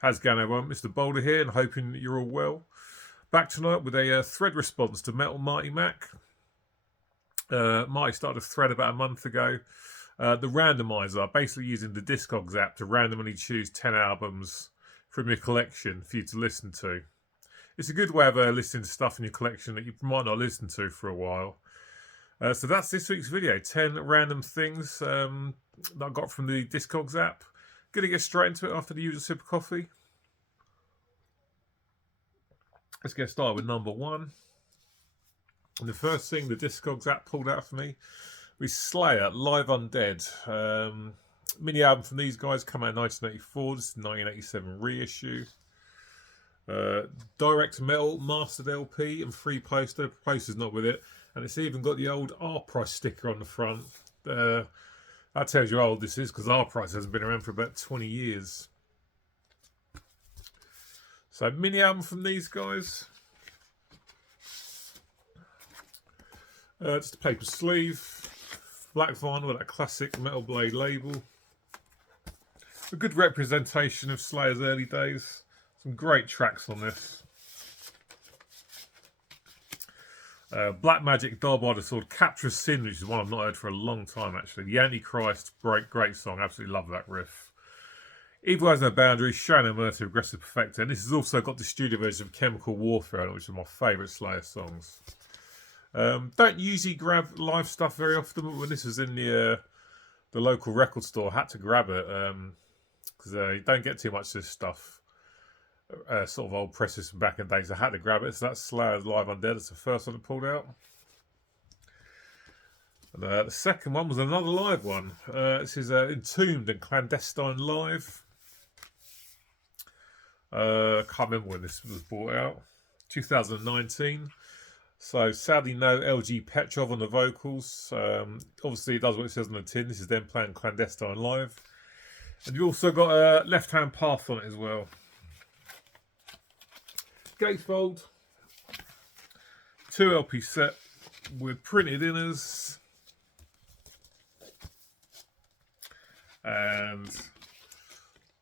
How's it going, everyone? Mr. Boulder here, and hoping that you're all well. Back tonight with a thread response to Metal Marty Mac. Marty started a thread about a month ago. The Randomizer, basically using the Discogs app to randomly choose 10 albums from your collection for you to listen to. It's a good way of listening to stuff in your collection that you might not listen to for a while. So that's this week's video, 10 random things that I got from the Discogs app. Going to get straight into it after the usual sip of coffee. Let's get started with number one. And the first thing the Discogs app pulled out for me was Slayer, Live Undead. Mini album from these guys, come out in 1984. This is 1987 reissue. Direct metal, mastered LP, and free poster. The poster's not with it. And it's even got the old R-Price sticker on the front. That tells you how old this is, because R-Price hasn't been around for about 20 years. So, mini album from these guys. Just a paper sleeve. Black vinyl with that classic Metal Blade label. A good representation of Slayer's early days. Some great tracks on this. Black Magic, Dial by the Sword, Capture a Sin, which is one I've not heard for a long time actually. The Antichrist, great song, absolutely love that riff. Evil Has No Boundaries, Show No Mercy, Aggressive Perfector, and this has also got the studio version of Chemical Warfare, which is my favourite Slayer songs. Don't usually grab live stuff very often, but when this was in the local record store, I had to grab it, because you don't get too much of this stuff. Sort of old presses from back in the day, so I had to grab it. So that's Slayer's Live Undead. That's the first one I pulled out. And the second one was another live one. This is Entombed and Clandestine Live. Can't remember when this was brought out. 2019. So sadly no LG Petrov on the vocals. Obviously it does what it says on the tin. This is them playing Clandestine Live. And you've also got a Left Hand Path on it as well. Gatefold, 2 LP set with printed inners and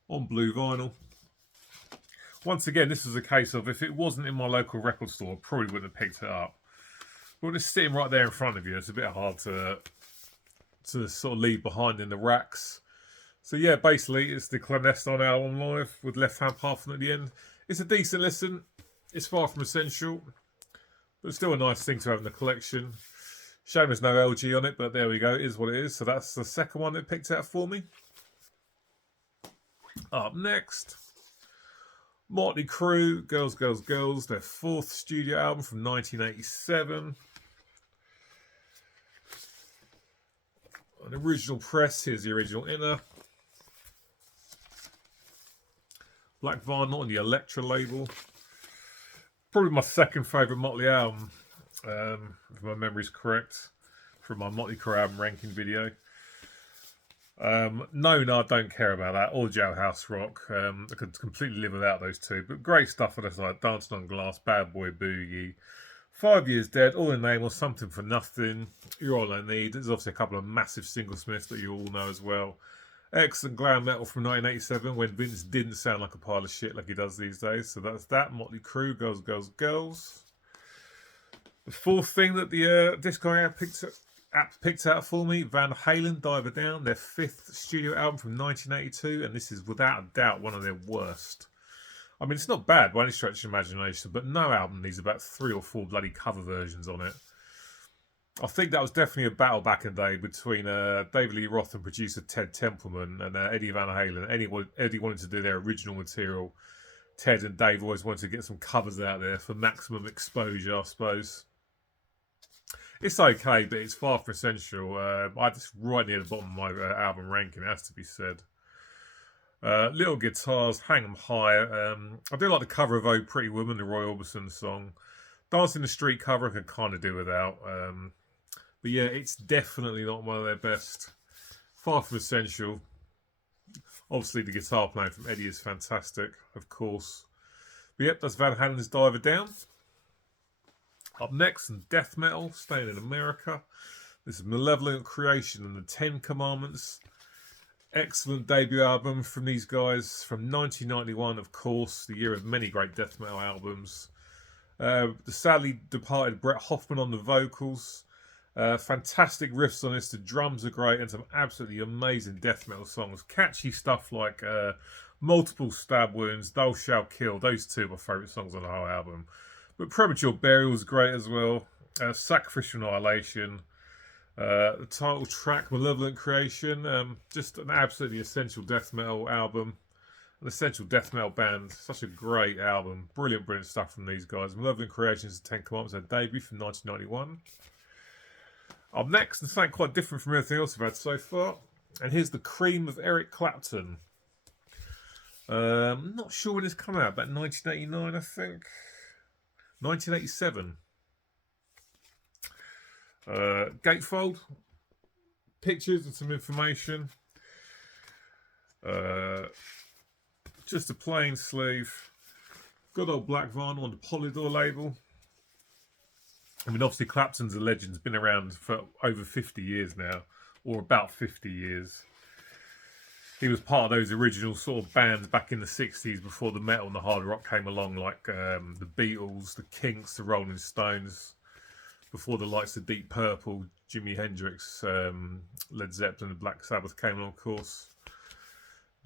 on blue vinyl. Once again, this is a case of if it wasn't in my local record store, I probably wouldn't have picked it up. But it's sitting right there in front of you. It's a bit hard to sort of leave behind in the racks. So yeah, basically it's the Clandestine album live with Left Hand Path at the end. It's a decent listen. It's far from essential, but still a nice thing to have in the collection. Shame there's no LG on it, but there we go. It is what it is. So that's the second one it picked out for me. Up next, Motley Crue, Girls, Girls, Girls, their 4th studio album from 1987. An original press. Here's the original inner. Black vinyl on the Elektra label. Probably my second favourite Motley album, if my memory's correct, from my Motley Crue album ranking video. No, I don't care about that, or Jailhouse Rock. I could completely live without those two, but great stuff on this like Dancing on Glass, Bad Boy Boogie, 5 Years Dead, All in Name, or Something for Nothing, You're All I Need. There's obviously a couple of massive single smiths that you all know as well. Excellent glam metal from 1987 when Vince didn't sound like a pile of shit like he does these days. So that's that. Motley Crue, Girls, Girls, Girls. The fourth thing that the Disco app picked out for me, Van Halen, Diver Down, their 5th studio album from 1982. And this is without a doubt one of their worst. I mean, it's not bad by any stretch of imagination, but no album needs about 3 or 4 bloody cover versions on it. I think that was definitely a battle back in the day between David Lee Roth and producer Ted Templeman and Eddie Van Halen. Eddie wanted to do their original material. Ted and Dave always wanted to get some covers out there for maximum exposure, I suppose. It's okay, but it's far from essential. I just right near the bottom of my album ranking, it has to be said. Little guitars, Hang 'em High. I do like the cover of Oh Pretty Woman, the Roy Orbison song. Dancing the Street cover I can kind of do without. But yeah, it's definitely not one of their best. Far from essential. Obviously, the guitar playing from Eddie is fantastic, of course. But yep, that's Van Halen's Diver Down. Up next, some death metal, staying in America. This is Malevolent Creation and the 10 Commandments. Excellent debut album from these guys from 1991, of course, the year of many great death metal albums. The sadly departed Brett Hoffman on the vocals. Fantastic riffs on this. The drums are great and some absolutely amazing death metal songs. Catchy stuff like Multiple Stab Wounds, Thou Shall Kill. Those two are my favourite songs on the whole album. But Premature Burial is great as well. Sacrificial Annihilation. The title track, Malevolent Creation. Just an absolutely essential death metal album. An essential death metal band. Such a great album. Brilliant, brilliant stuff from these guys. Malevolent Creation is the 10 Commandments, their debut from 1991. Up next, and something quite different from everything else I've had so far. And here's The Cream of Eric Clapton. I'm not sure when it's come out. About 1989, I think. 1987. Gatefold. Pictures and some information. Just a plain sleeve. Good old black vinyl on the Polydor label. I mean, obviously Clapton's a legend. He's been around for over 50 years now. Or about 50 years. He was part of those original sort of bands back in the 60s before the metal and the hard rock came along, like the Beatles, the Kinks, the Rolling Stones, before the likes of Deep Purple, Jimi Hendrix, Led Zeppelin and Black Sabbath came along, of course.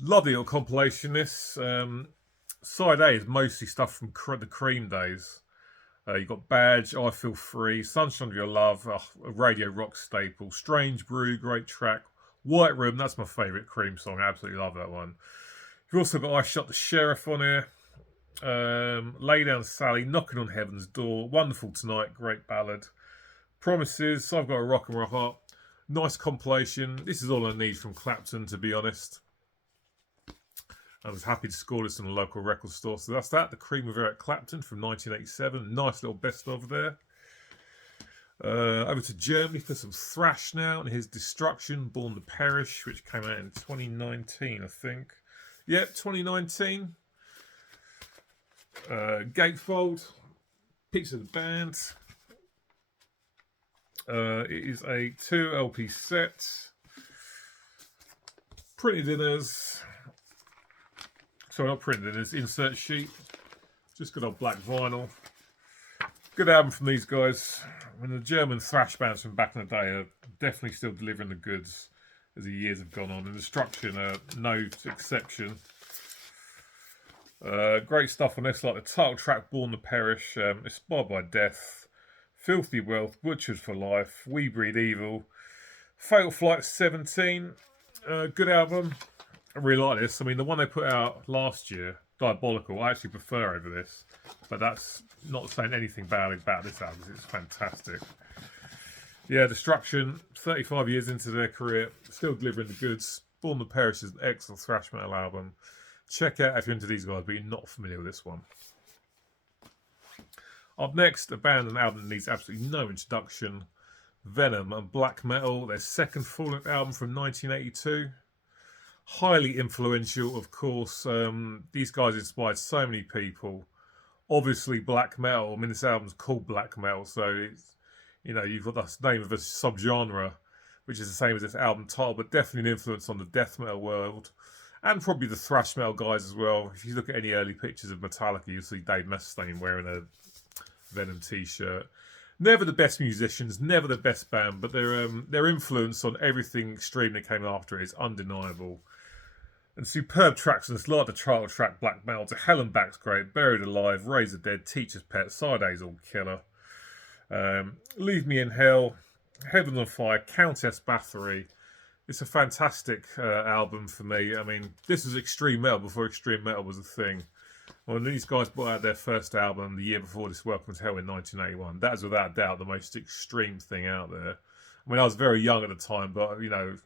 Lovely little compilation, this. Side A is mostly stuff from the Cream days. You've got Badge, I Feel Free, Sunshine of Your Love, a radio rock staple, Strange Brew, great track. White Room, that's my favourite Cream song. I absolutely love that one. You've also got I Shot the Sheriff on here. Lay Down Sally, Knocking on Heaven's Door, Wonderful Tonight, great ballad. Promises, I've Got a Rock and Roll Heart. Nice compilation. This is all I need from Clapton, to be honest. I was happy to score this in a local record store. So that's that. The Cream of Eric Clapton from 1987. Nice little best of there. Over to Germany for some thrash now, and here's Destruction, Born to Perish, which came out in 2019, I think. Yep, 2019. Gatefold, picture of the band. It is a 2 LP set. Printed in as... Sorry, not printed in as insert sheet. Just good old black vinyl. Good album from these guys. I mean, the German thrash bands from back in the day are definitely still delivering the goods as the years have gone on. And Destruction are no exception. Great stuff on this, like the title track, Born to Perish, Inspired by Death, Filthy Wealth, Butchered for Life, We Breed Evil, Fatal Flight 17. Good album. I really like this. I mean, the one they put out last year, Diabolical, I actually prefer over this. But that's not saying anything bad about this album. It's fantastic. Yeah, Destruction, 35 years into their career, still delivering the goods. Born to Perish is an excellent thrash metal album. Check out if you're into these guys, but you're not familiar with this one. Up next, a band and album that needs absolutely no introduction. Venom and Black Metal, their second full-length album from 1982. Highly influential, of course. These guys inspired so many people. Obviously, black metal. I mean, this album's called Black Metal, so it's, you know, you've got the name of a subgenre, which is the same as this album title, but definitely an influence on the death metal world, and probably the thrash metal guys as well. If you look at any early pictures of Metallica, you'll see Dave Mustaine wearing a Venom t-shirt. Never the best musicians, never the best band, but their influence on everything extreme that came after it is undeniable. And superb tracks on this, like the title track Black Metal, to Hell and Back's great, Buried Alive, Raise the Dead, Teacher's Pet, Side A's all killer. Leave Me in Hell, Heaven on Fire, Countess Bathory. It's a fantastic album for me. I mean, this was extreme metal before extreme metal was a thing. When these guys brought out their first album the year before this, Welcome to Hell in 1981, that is without doubt the most extreme thing out there. I mean, I was very young at the time, but, you know,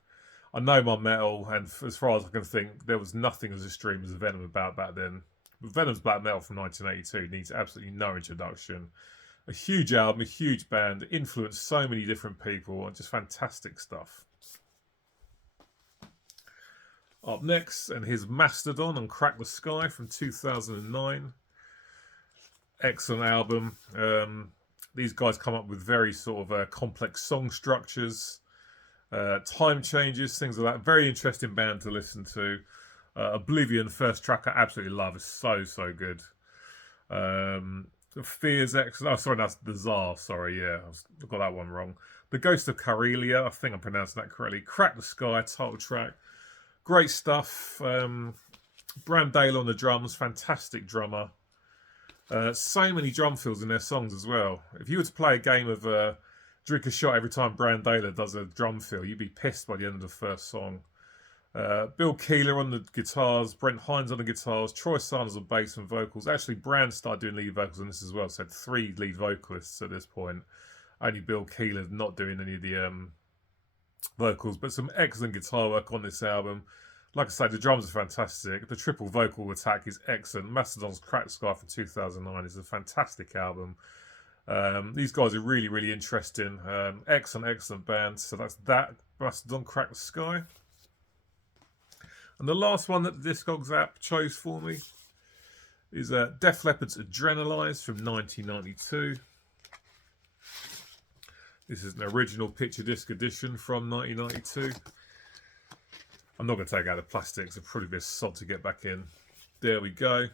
I know my metal, and as far as I can think, there was nothing as extreme as Venom about back then. But Venom's Black Metal from 1982 needs absolutely no introduction. A huge album, a huge band, influenced so many different people, and just fantastic stuff. Up next, and here's Mastodon on Crack the Sky from 2009. Excellent album. These guys come up with very sort of complex song structures. Time Changes, things like that. Very interesting band to listen to. Oblivion, first track I absolutely love. It's so good. Fears X. Oh, sorry, that's the Tsar. Sorry, yeah, I got that one wrong. The Ghost of Karelia. I think I'm pronouncing that correctly. Crack the Sky, title track. Great stuff. Bram Dale on the drums, fantastic drummer. So many drum fills in their songs as well. If you were to play a game of drink a shot every time Bram Dale does a drum fill, you'd be pissed by the end of the first song. Bill Keeler on the guitars, Brent Hines on the guitars, Troy Sanders on bass and vocals. Actually, Brand started doing lead vocals on this as well, so had 3 lead vocalists at this point. Only Bill Keeler not doing any of the vocals, but some excellent guitar work on this album. Like I say, the drums are fantastic. The triple vocal attack is excellent. Mastodon's Cracked Sky from 2009 is a fantastic album. These guys are really interesting. Excellent band. So that's that. Mastodon, Cracked Sky. And the last one that the Discogs app chose for me is Def Leppard's Adrenalize from 1992. This is an original picture disc edition from 1992. I'm not going to take out the plastics. It'll probably be a sod to get back in. There we go.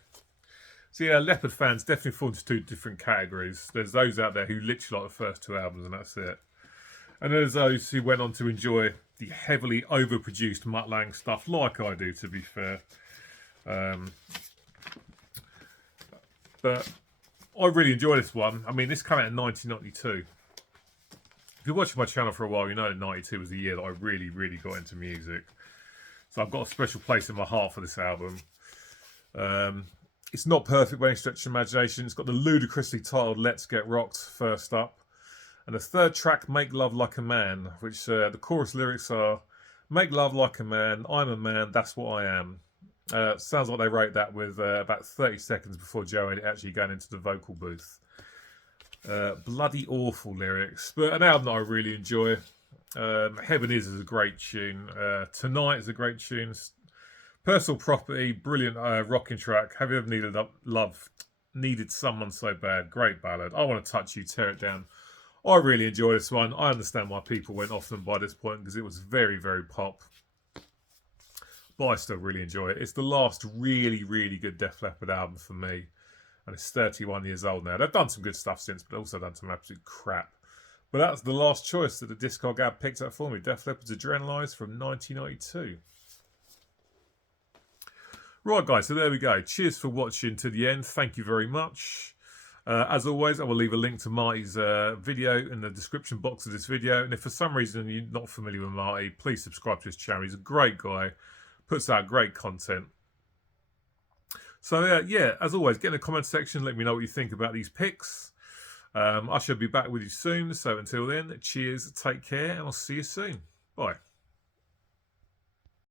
So yeah, Leppard fans definitely fall into 2 different categories. There's those out there who literally like the first 2 albums and that's it. And there's those who went on to enjoy the heavily overproduced Mutt Lange stuff, like I do, to be fair. But I really enjoy this one. I mean, this came out in 1992. If you're watching my channel for a while, you know that 92 was the year that I really got into music. So I've got a special place in my heart for this album. It's not perfect by any stretch of imagination. It's got the ludicrously titled Let's Get Rocked first up. And the third track, Make Love Like a Man, which the chorus lyrics are, make love like a man, I'm a man, that's what I am. Sounds like they wrote that with about 30 seconds before Joe actually going into the vocal booth. Bloody awful lyrics, but an album that I really enjoy. Heaven is a great tune. Tonight is a great tune. Personal Property, brilliant rocking track. Have you ever needed someone so bad? Great ballad. I Want to Touch You, Tear It Down. I really enjoy this one. I understand why people went off them by this point because it was very pop. But I still really enjoy it. It's the last really good Def Leppard album for me. And it's 31 years old now. They've done some good stuff since, but also done some absolute crap. But that's the last choice that the Discog app picked up for me. Def Leppard's Adrenalize from 1992. Right, guys, so there we go. Cheers for watching to the end. Thank you very much. As always, I will leave a link to Marty's video in the description box of this video. And if for some reason you're not familiar with Marty, please subscribe to his channel. He's a great guy. Puts out great content. So, yeah, as always, get in the comment section. Let me know what you think about these picks. I shall be back with you soon. So until then, cheers, take care, and I'll see you soon. Bye.